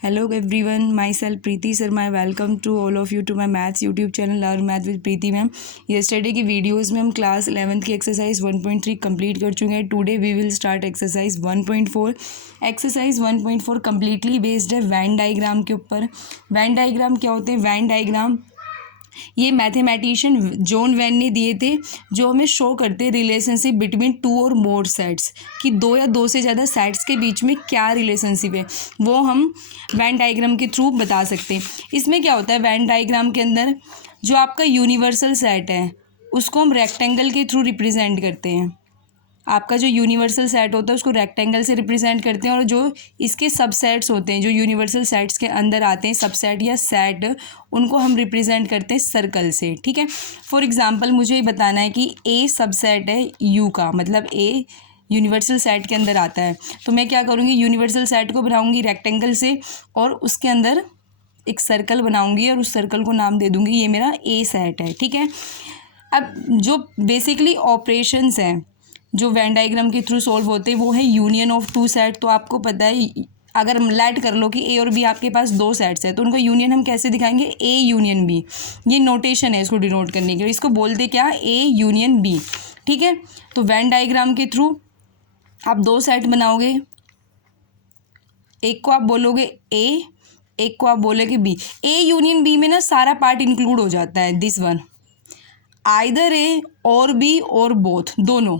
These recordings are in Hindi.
Hello everyone, myself Preeti Sharma. Welcome to all of you to my maths YouTube channel Learn Math with Preeti ma'am. yesterday की वीडियोस में हम क्लास 11th की एक्सरसाइज 1.3 कंप्लीट कर चुके हैं. Today we will start exercise 1.4. Exercise 1.4 completely based है वैन डायग्राम के ऊपर. वैन डायग्राम क्या होते हैं? वैन डायग्राम ये मैथमेटिशियन जॉन वैन ने दिए थे, जो हमें शो करते रिलेशनशिप बिटवीन टू और मोर सेट्स, कि दो या दो से ज़्यादा सेट्स के बीच में क्या रिलेशनशिप है, वो हम वैन डायग्राम के थ्रू बता सकते हैं. इसमें क्या होता है, वैन डायग्राम के अंदर जो आपका यूनिवर्सल सेट है उसको हम रेक्टेंगल के थ्रू रिप्रेजेंट करते हैं. आपका जो यूनिवर्सल सेट होता है उसको रेक्टेंगल से रिप्रेजेंट करते हैं, और जो इसके सबसेट्स होते हैं, जो यूनिवर्सल सेट्स के अंदर आते हैं सबसेट या सेट, उनको हम रिप्रेजेंट करते हैं सर्कल से. ठीक है. फॉर एग्जांपल मुझे ये बताना है कि ए सबसेट है यू का, मतलब ए यूनिवर्सल सेट के अंदर आता है. तो मैं क्या करूँगी, यूनिवर्सल सेट को बनाऊँगी रेक्टेंगल से, और उसके अंदर एक सर्कल बनाऊँगी और उस सर्कल को नाम दे दूँगी ये मेरा ए सेट है. ठीक है. अब जो बेसिकली ऑपरेशंस हैं जो वैन डायग्राम के थ्रू सॉल्व होते हैं वो है यूनियन ऑफ टू सेट. तो आपको पता है, अगर लेट कर लो कि ए और बी आपके पास दो सेट्स है, तो उनका यूनियन हम कैसे दिखाएंगे? A union B. ये नोटेशन है इसको डिनोट करने के लिए. इसको बोलते क्या? A union B. ठीक है. तो वैन डायग्राम के थ्रू आप दो सेट बनाओगे, एक को आप बोलोगे ए, एक को आप बोलोगे बी. ए यूनियन बी में ना सारा पार्ट इंक्लूड हो जाता है, दिस वन, आइदर ए और बी और बोथ, दोनों.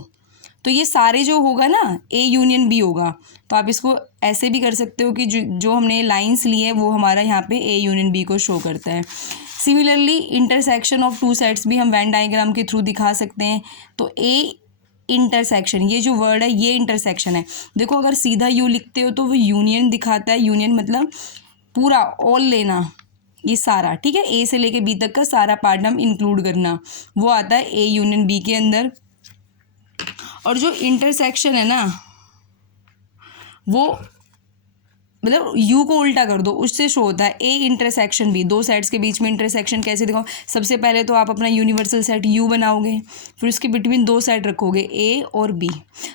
तो ये सारे जो होगा ना ए यूनियन बी होगा. तो आप इसको ऐसे भी कर सकते हो कि जो हमने लाइंस ली है वो हमारा यहाँ पे ए यूनियन बी को शो करता है. Similarly intersection of two sets भी हम वैन डायग्राम के थ्रू दिखा सकते हैं. तो ए इंटरसेक्शन, ये जो वर्ड है ये इंटरसेक्शन है. देखो अगर सीधा यू लिखते हो तो वो यूनियन दिखाता है. यूनियन मतलब पूरा, ऑल लेना, ये सारा. ठीक है. ए से लेके बी तक का सारा पार्ट हम इंक्लूड करना, वो आता है ए यूनियन बी के अंदर. और जो इंटरसेक्शन है ना, वो मतलब यू को उल्टा कर दो, उससे शो होता है ए इंटरसेक्शन बी. दो सेट्स के बीच में इंटरसेक्शन कैसे दिखाओ? सबसे पहले तो आप अपना यूनिवर्सल सेट यू बनाओगे, फिर उसके बिटवीन दो सेट रखोगे ए और बी.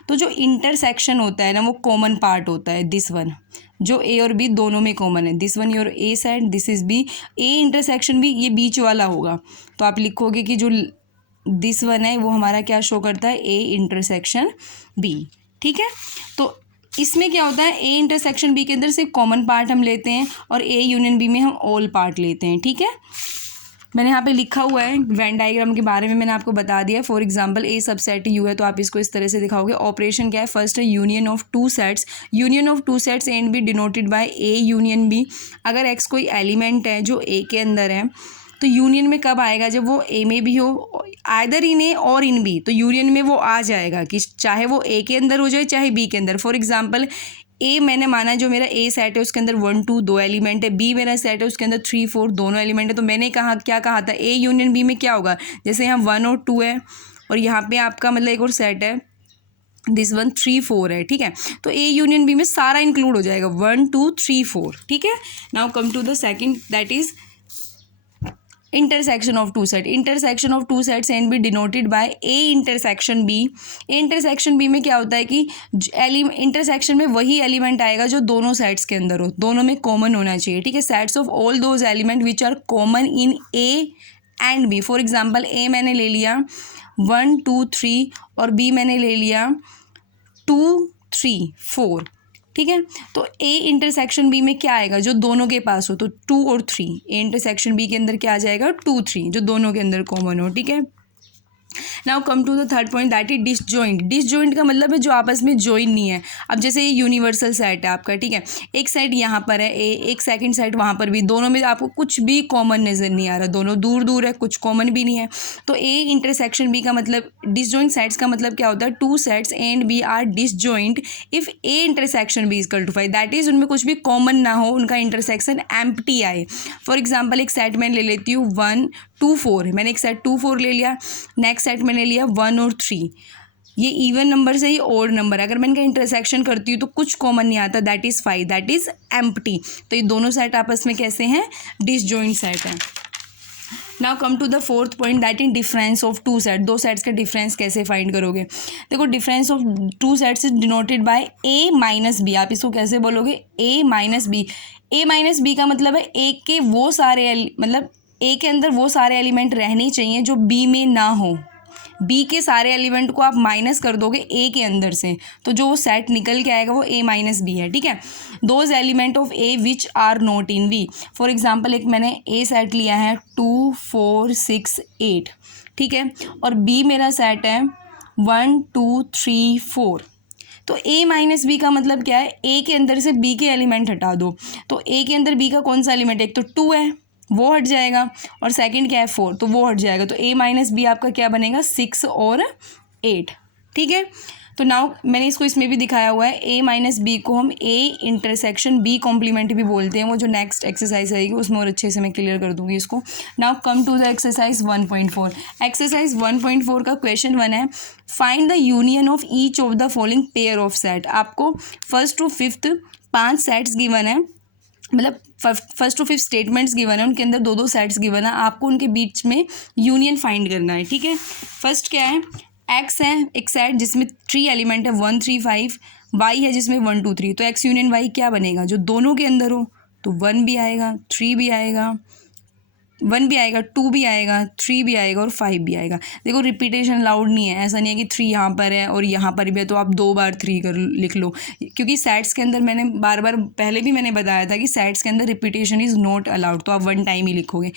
तो जो इंटरसेक्शन होता है ना वो कॉमन पार्ट होता है, दिस वन, जो ए और बी दोनों में कॉमन है. This one your A set, this is B. A intersection B ये बीच वाला होगा. तो आप लिखोगे कि जो दिस वन है वो हमारा क्या शो करता है? A intersection B. ठीक है. तो इसमें क्या होता है, ए इंटरसेक्शन बी के अंदर सिर्फ कॉमन पार्ट हम लेते हैं और ए यूनियन बी में हम ऑल पार्ट लेते हैं. ठीक है. मैंने यहाँ पे लिखा हुआ है वैन डायग्राम के बारे में, मैंने आपको बता दिया. For example A subset you है तो आप इसको इस तरह से दिखाओगे. ऑपरेशन क्या है? फर्स्ट है union of two sets. Union of two sets and B denoted by A union B. अगर एक्स कोई एलिमेंट है जो ए के अंदर है, तो यूनियन में कब आएगा? जब वो ए में भी हो, आइदर इन ए और इन बी. तो यूनियन में वो आ जाएगा कि चाहे वो ए के अंदर हो जाए चाहे बी के अंदर. फॉर एग्जांपल ए मैंने माना जो मेरा ए सेट है उसके अंदर 1 2 दो एलिमेंट है, बी मेरा सेट है उसके अंदर 3 4 दोनों एलिमेंट है. तो मैंने क्या कहा था? ए यूनियन बी में क्या होगा? जैसे यहाँ 1 और 2 है, और यहाँ पे आपका मतलब एक और सेट है, दिस वन 3 4 है. ठीक है. तो ए यूनियन बी में सारा इंक्लूड हो जाएगा, 1 2 3 4. ठीक है. Now come to the second, that is intersection of two set. Intersection of two sets and B denoted by A intersection B. A intersection B में क्या होता है कि इंटरसेक्शन में वही एलिमेंट आएगा जो दोनों सेट्स के अंदर हो, दोनों में कॉमन होना चाहिए. ठीक है. Sets of all those element which are common in A and B. For example A मैंने ले लिया 1 2 3 और बी मैंने ले लिया 2 3 4. ठीक है. तो ए इंटरसेक्शन बी में क्या आएगा? जो दोनों के पास हो, तो 2 और 3. ए इंटरसेक्शन बी के अंदर क्या आ जाएगा? 2 3, जो दोनों के अंदर कॉमन हो. ठीक है. Now come to the third point, that is disjoint. Disjoint का मतलब है जो आपस में जॉइन नहीं है. अब जैसे ये यूनिवर्सल सेट है आपका. ठीक है. एक सेट यहाँ पर है ए, एक सेकंड सेट वहाँ पर भी, दोनों में आपको कुछ भी कॉमन नज़र नहीं आ रहा, दोनों दूर दूर है, कुछ कॉमन भी नहीं है. तो ए इंटरसेक्शन बी का मतलब, डिसजॉइंट सेट्स का मतलब क्या होता है? Two sets and B are disjoint if A intersection B equal to 5. That is उनमें कुछ भी कॉमन ना हो, उनका इंटरसेक्शन एम्प्टी आए. फॉर एग्जाम्पल एक सेट मैं ले लेती हूँ 1 2 4. मैंने एक सेट 2 4 ले लिया. नेक्स्ट सेट मैंने लिया 1 और 3. ये इवन नंबर से, ये ओड नंबर. अगर मैं इनका इंटरसेक्शन करती हूँ तो कुछ कॉमन नहीं आता, that is 5, that is empty. तो ये दोनों सेट आपस में कैसे हैं? डिसजॉइंट सेट हैं. Now come to the fourth point, that in difference of two set. दो सेट्स का डिफरेंस कैसे फाइंड करोगे? देखो, difference of two sets is denoted by A minus B. आप इसको कैसे बोलोगे? A minus B. A minus B का मतलब है ए के वो सारे मतलब ए के अंदर वो सारे एलिमेंट रहने चाहिए जो बी में ना हो। बी के सारे एलिमेंट को आप माइनस कर दोगे ए के अंदर से, तो जो सेट निकल के आएगा वो ए माइनस बी है, ठीक है। Those element of A which are not in B. For example, एक मैंने ए सेट लिया है 2 4 6 8, ठीक है, और बी मेरा सेट है 1 2 3 4। तो ए माइनस बी का मतलब क्या है? ए के अंदर से बी के एलिमेंट हटा दो, तो ए के अंदर बी का कौन सा एलिमेंट है? एक तो 2 है, वो हट जाएगा, और सेकंड क्या है? 4, तो वो हट जाएगा। तो ए माइनस बी आपका क्या बनेगा? 6 और 8, ठीक है। तो नाउ मैंने इसको इसमें भी दिखाया हुआ है, ए माइनस बी को हम ए इंटरसेक्शन बी कॉम्प्लीमेंट भी बोलते हैं। वो जो नेक्स्ट एक्सरसाइज आएगी उसमें और अच्छे से मैं क्लियर कर दूंगी इसको। Now come to the exercise 1.4। Exercise 1.4 का क्वेश्चन 1 है, find the union of each of the following pair of set. आपको first to fifth 5 sets given है, मतलब first to fifth statements given है, उनके अंदर 2 सेट्स गिवन है, आपको उनके बीच में यूनियन फाइंड करना है, ठीक है। फर्स्ट क्या है? एक्स है एक सेट जिसमें 3 एलिमेंट है 1 3 5, वाई है जिसमें 1 2 3। तो एक्स यूनियन वाई क्या बनेगा? जो दोनों के अंदर हो, तो 1 भी आएगा, 3 भी आएगा, 1 भी आएगा, 2 भी आएगा, 3 भी आएगा और 5 भी आएगा। देखो, रिपीटेशन अलाउड नहीं है, ऐसा नहीं है कि 3 यहाँ पर है और यहाँ पर भी है तो आप 2 बार 3 कर लिख लो, क्योंकि सेट्स के अंदर मैंने बार बार पहले भी मैंने बताया था कि सेट्स के अंदर रिपीटेशन इज़ नॉट अलाउड, तो आप 1 टाइम ही लिखोगे।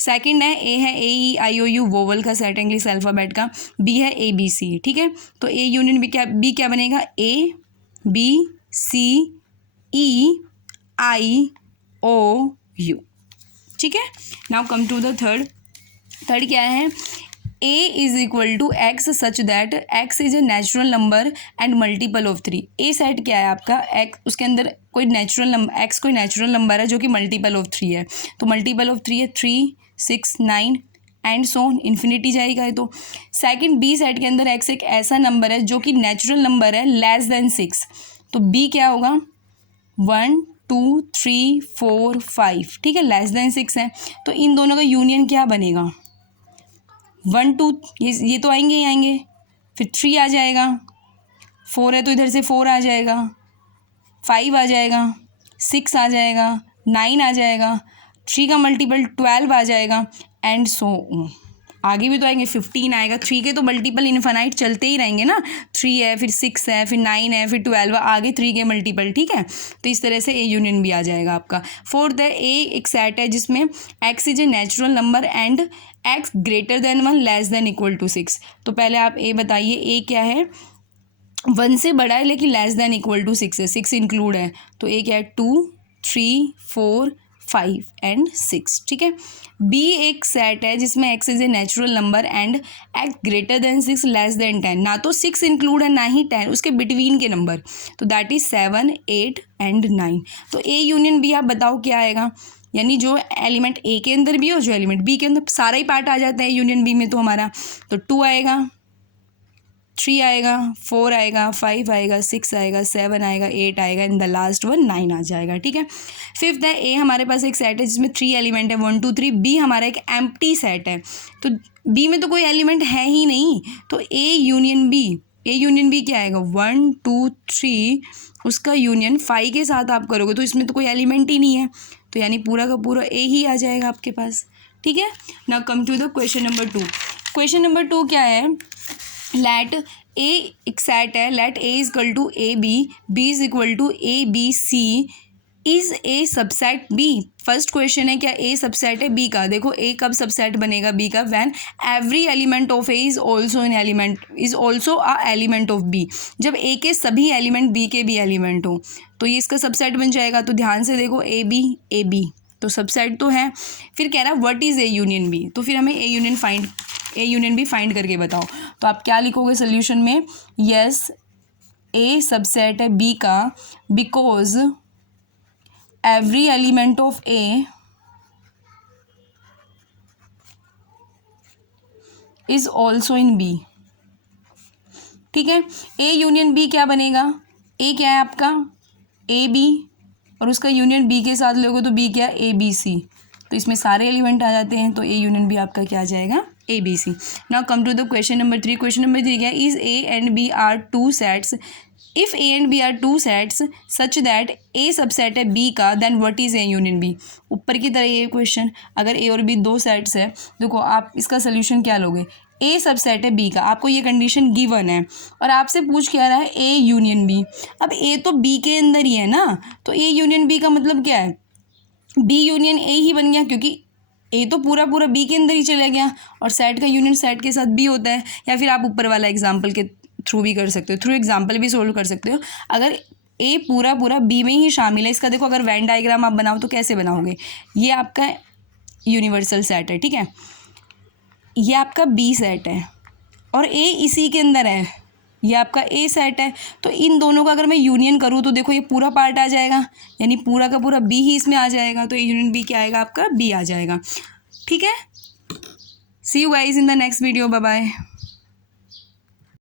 सेकंड है ए है ई आई ओ यू वोवल का सेट है इंग्लिश अल्फ़ाबेट का, बी है ए बी सी, ठीक है। तो ए यूनियन बी क्या बनेगा? ए बी सी ई आई ओ यू, ठीक है। Now come to the third क्या है? a is equal to X such that x is a natural number and multiple of 3। A set क्या है आपका? x, उसके अंदर कोई नेचुरल नंबर, x कोई नेचुरल नंबर है जो कि मल्टीपल ऑफ 3 है, तो मल्टीपल ऑफ 3 है 3 6 9 एंड सो इन्फिनिटी जाएगा ये तो। सेकंड बी सेट के अंदर x एक ऐसा नंबर है जो कि नेचुरल नंबर है लेस देन 6, तो b क्या होगा? 1 2 3 4 5, ठीक है, लेस देन 6 है, तो इन दोनों का यूनियन क्या बनेगा? 1 2, ये तो आएंगे ही आएंगे, फिर 3 आ जाएगा, 4 है तो इधर से 4 आ जाएगा, 5 आ जाएगा, 6 आ जाएगा, 9 आ जाएगा, 3 का मल्टीपल 12 आ जाएगा एंड सो आगे भी तो आएंगे, 15 आएगा। 3 के तो मल्टीपल इनफाइनाइट चलते ही रहेंगे ना, 3 है फिर 6 है फिर 9 है फिर 12 आगे 3 के मल्टीपल, ठीक है। तो इस तरह से ए यूनियन भी आ जाएगा आपका। फोर्थ है ए एक सेट है जिसमें X is a natural number and X greater than 1 less than equal to 6। तो पहले आप ए बताइए, ए क्या है? 1 से बड़ा है लेकिन लेस देन इक्वल टू 6 है, 6 इंक्लूड है, तो ए क्या है? 2 3 4 5 एंड 6, ठीक है। बी एक सेट है जिसमें x is a natural number and x greater than 6 less than 10, ना तो 6 इंक्लूड है ना ही 10, उसके बिटवीन के नंबर, तो दैट इज 7 8 एंड 9। तो ए यूनियन बी आप बताओ क्या आएगा? यानी जो एलिमेंट ए के अंदर भी हो, जो एलिमेंट बी के अंदर, सारा ही पार्ट आ जाता है यूनियन बी में, तो हमारा तो 2 आएगा, 3 आएगा, 4 आएगा, 5 आएगा, 6 आएगा, 7 आएगा, 8 आएगा एंड द लास्ट वन 9 आ जाएगा, ठीक है। फिफ्थ है ए हमारे पास एक सेट है जिसमें 3 एलिमेंट है 1 2 3। बी हमारा एक एम्प्टी सेट है, तो बी में तो कोई एलिमेंट है ही नहीं, तो ए यूनियन बी क्या आएगा? 1 2 3, उसका यूनियन 5 के साथ आप करोगे तो इसमें तो कोई एलिमेंट ही नहीं है, तो यानी पूरा का पूरा ए ही आ जाएगा आपके पास, ठीक है। Now come to the question number 2। Question number 2 क्या है? लेट ए एक सेट है, let A is equal to A B is equal to A B C, is A subset B. First question है क्या ए सबसेट है बी का? देखो ए कब सबसेट बनेगा बी का? When every element of A is also a element of B. जब ए के सभी एलिमेंट बी के भी एलिमेंट हो तो ये इसका सबसेट बन जाएगा। तो ध्यान से देखो, ए बी तो सबसेट तो है। फिर कह रहा है what is A union B, तो फिर हमें ए यूनियन बी फाइंड करके बताओ। तो आप क्या लिखोगे सोल्यूशन में? यस, ए सबसेट है बी का because every element of A is also in B, ठीक है। A यूनियन B क्या बनेगा? A क्या है आपका? A B, और उसका यूनियन B के साथ लोगे तो B क्या है? A B C, तो इसमें सारे एलिमेंट आ जाते हैं, तो ए यूनियन बी आपका क्या आ जाएगा, A B C. Now come to the question number 3। Question number 3 क्या है, is A and B are two sets, if A and B are two sets such that A subset है बी का, then what is A union B. ऊपर की तरह ये क्वेश्चन, अगर ए और बी दो सेट्स है, देखो आप इसका सोल्यूशन क्या लोगे, ए सबसेट है बी का, आपको ये कंडीशन गिवन है और आपसे पूछ क्या रहा है, ए यूनियन बी। अब ए तो बी के अंदर ही है ना, तो ए यूनियन बी का मतलब क्या है, बी यूनियन ए ही बन गया, क्योंकि ए तो पूरा पूरा बी के अंदर ही चला गया और सेट का यूनियन सेट के साथ बी होता है। या फिर आप ऊपर वाला एग्जाम्पल के थ्रू भी कर सकते हो, थ्रू एग्जाम्पल भी सोल्व कर सकते हो। अगर ए पूरा पूरा बी में ही शामिल है, इसका देखो अगर वेन डायग्राम आप बनाओ तो कैसे बनाओगे, ये आपका यूनिवर्सल सेट है, ठीक है, ये आपका बी सेट है और ए इसी के अंदर है, ये आपका ए सेट है। तो इन दोनों का अगर मैं यूनियन करूँ तो देखो ये पूरा पार्ट आ जाएगा, यानी पूरा का पूरा बी ही इसमें आ जाएगा, तो यूनियन बी क्या आएगा आपका, बी आ जाएगा। ठीक है, see you guys in the next video, bye bye.